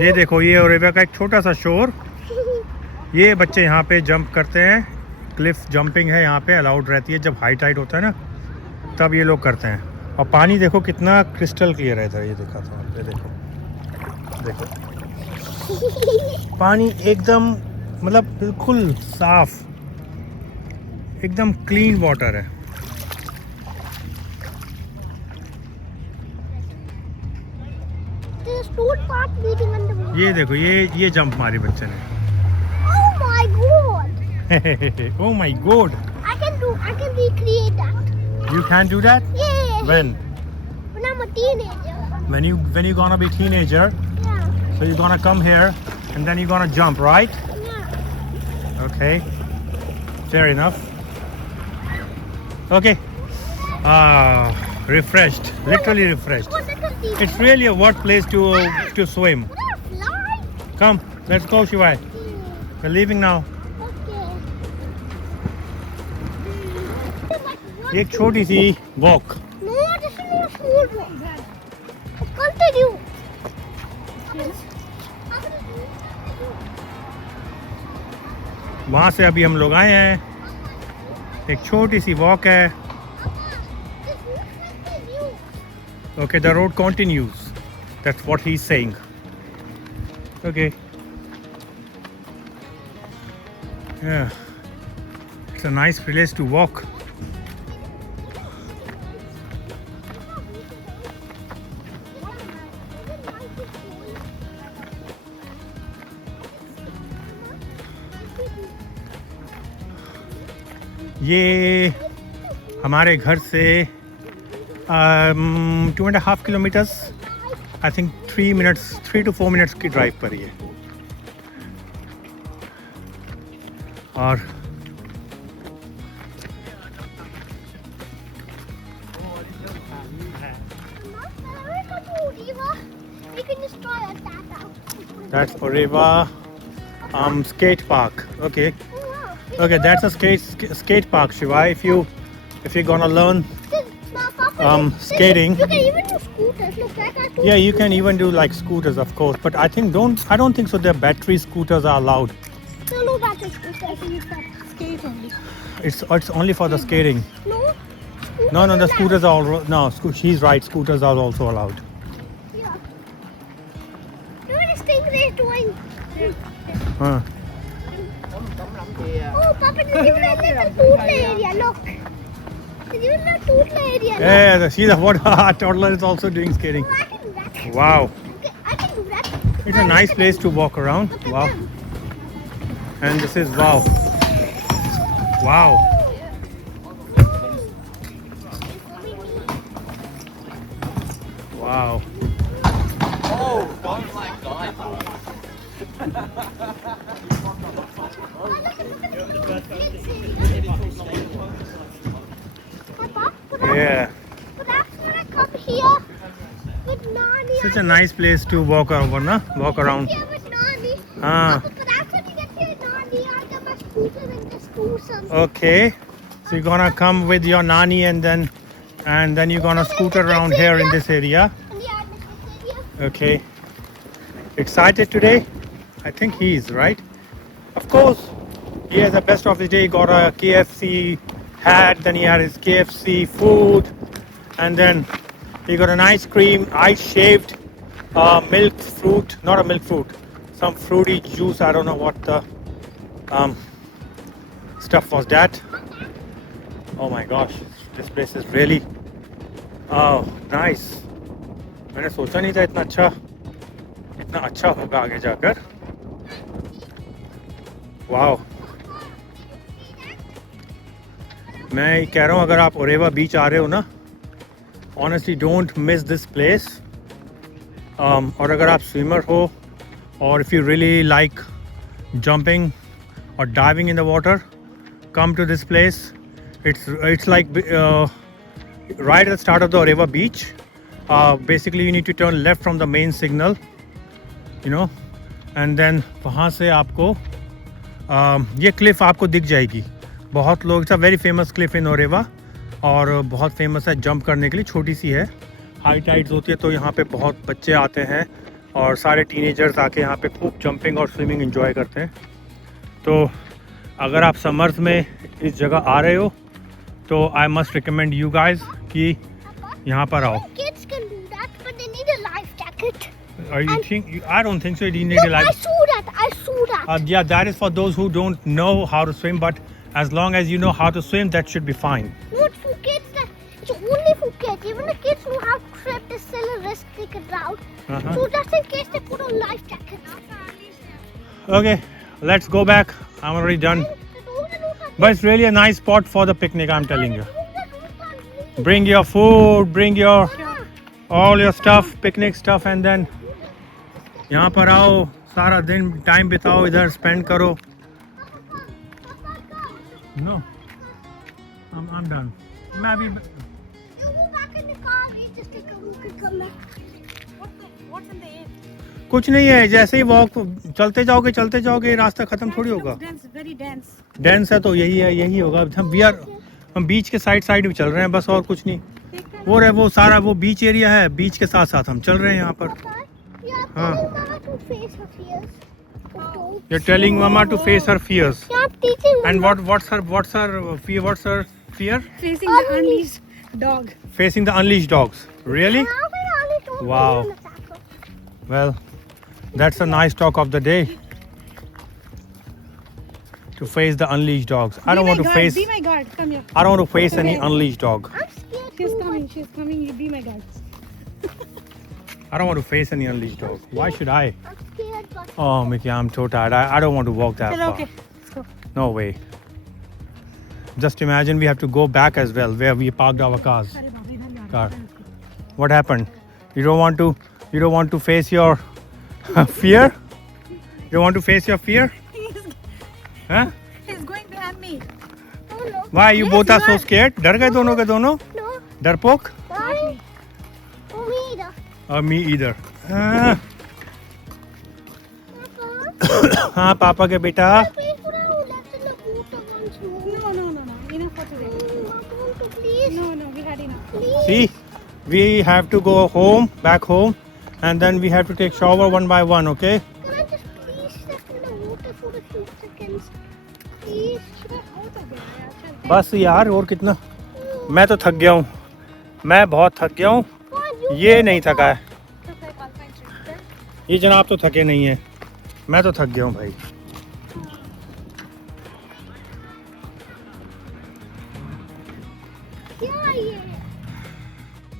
ये देखो, ये ओरेवा का एक छोटा सा शोर। ये बच्चे यहाँ पे जंप करते हैं। क्लिफ जंपिंग है यहाँ पे, अलाउड रहती है जब हाई टाइड होता है ना, तब ये लोग करते हैं। और पानी देखो कितना क्रिस्टल क्लियर है इधर, ये देखा था, ये देखो देखो पानी एकदम मतलब बिल्कुल साफ, एकदम क्लीन वाटर है। ये देखो, ये जंप मारी बच्चे ने। Oh my god! I can recreate that. You can do that? Yeah. When I'm a teenager. when you gonna be teenager, Yeah. so you're gonna come here and then you're gonna jump, right? Yeah. Okay, fair enough. Okay. Refreshed, literally refreshed. Oh, that's a deep. It's really a what place to swim. Fly. Come, let's go, Shivai. We're leaving now. Okay. एक छोटी सी walk. No, this is not small one. Continue. वहाँ से अभी हम लोग आए हैं, एक छोटी सी वॉक है। Okay, the road continues. That's what he's saying. Okay. Yeah. It's a nice place to walk. ये हमारे घर से 2.5 kilometres, I think 3 to 4 minutes की ड्राइव पर ही है। और We can just try that out. that's Oreva skate park. Okay. Okay, that's a skate park, Shiva. If you're gonna learn skating. You can even do scooters. Look, that I Yeah, you can even do like scooters, of course. But I don't think so. Their battery scooters are allowed. No battery scooters. You can skate only. It's only for the skating. No. No, the scooters are all no. She's right. Scooters are also allowed. Yeah. Look at the stingray doing. Huh. Oh, Papa, there's even a little tootler area. Look. There's even a tootler area. Look. Yeah, see the what toddler is also doing skating. Oh, I can do that. Wow, Okay, I can do that. it's a nice place to walk around. Look at Wow, them. and this is wow. Wow. Wow. Papa, Yeah. but that's when I come here with Nani. Such a nice place to walk over, na? Walk around. Here with Nani. Ah. Papa, but that's when you get here with Nani. I get my scooter and just do something. Okay. So you're gonna come with your nani and then you're gonna scooter around here in this area. And yeah, this area. Okay. Excited today? I think he is, right? Of course. He has the best of the day. He got a KFC hat, then he had his KFC food, and then he got an ice cream, ice shaved milk fruit, not a milk fruit, some fruity juice. I don't know what the stuff was that. Oh my gosh, this place is really nice. मैंने सोचा नहीं था इतना अच्छा होगा आगे जाकर. Wow. मैं कह रहा हूँ अगर आप ओरेवा बीच आ रहे हो ना, honestly don't miss this place. और अगर आप स्विमर हो और if you really like jumping or diving in the water, come to this place. It's like right at the start of the Oreva beach. Basically you need to turn left from the main signal, and then वहाँ से आपको ये Cliff आपको दिख जाएगी. बहुत लोग, it's a very famous cliff in Orewa और बहुत फेमस है जंप करने के लिए. छोटी सी है, हाई टाइड्स होती है तो यहाँ पे बहुत बच्चे आते हैं और सारे टीनेजर्स आके यहाँ पे खूब जंपिंग और स्विमिंग एंजॉय करते हैं। तो अगर आप समर्स में इस जगह आ रहे हो तो I must recommend you guys कि यहाँ पर आओ। Kids can do that, but they need a life jacket. I don't think so. You need a Look, life. I saw that. Yeah, that is for those who don't know how to swim. But as long as you know how to swim, that should be fine. Not for kids. It's only for kids. Even the kids know how to swim. There's still a risk they could drown. So just in case they put on life jackets. Okay, let's go back. I'm already done. But it's really a nice spot for the picnic, I'm telling you. Bring your food, bring your all your stuff, picnic stuff, and then यहाँ पर आओ, सारा दिन time बिताओ इधर, spend करो. No, I'm done. मैं अभी You go back in the car. We just take a walk and come back. What's in the air? कुछ नहीं है, जैसे ही वॉक चलते जाओगे रास्ता खत्म थोड़ी होगा. Very dense. डेंस है तो यही होगा. हम बीच के साइड में चल रहे हैं बस, और कुछ नहीं. वो सारा वो बीच एरिया है, बीच के साथ साथ हम चल रहे हैं यहाँ पर. हाँ. You're telling Mama to face her fears. Yeah, I'm teaching And Mama. what's her fear? What's her fear? Facing the unleashed dog. Facing the unleashed dogs. Really? How can I only talk Wow. to you in a tackle? Well, that's a nice talk of the day. To face the unleashed dogs. I don't want to face. Be my guard. Come here. I don't want to face any unleashed dog. I'm scared She's too coming. much. She's coming. You be my guard. I don't want to face any unleashed dog. Why should I? I'm scared, but Oh, Mickey, I'm so tired. I don't want to walk that Hello, far. okay. Let's go. No way. Just imagine we have to go back as well, where we parked our cars. Sorry, Bobby. इधर जा Car. रहे हैं. What happened? You don't want to face your fear? You don't want to face your fear? Huh? He's going behind me. oh no. Why you Yes, both are you so are. scared? डर गए दोनों के दोनों? No. डरपोक? Sorry. Oh, me either. Me either. हाँ. Papa, हाँ पापा के बेटा. please put our left in the water once more. No. Enough for today. Papa, please. No. We had enough. Please. See, we have to go back home, and then we have to take shower one by one. Okay? Can I just please step in the water for a few seconds? Please. बहुत हो गया यार. चल. बस यार और कितना. मैं तो थक गया हूँ. मैं बहुत थक गया हूँ. Come on, you ये नहीं थका है. Just like Alpine trip. ये जनाब तो थके नहीं है. मैं तो थक गया हूँ भाई.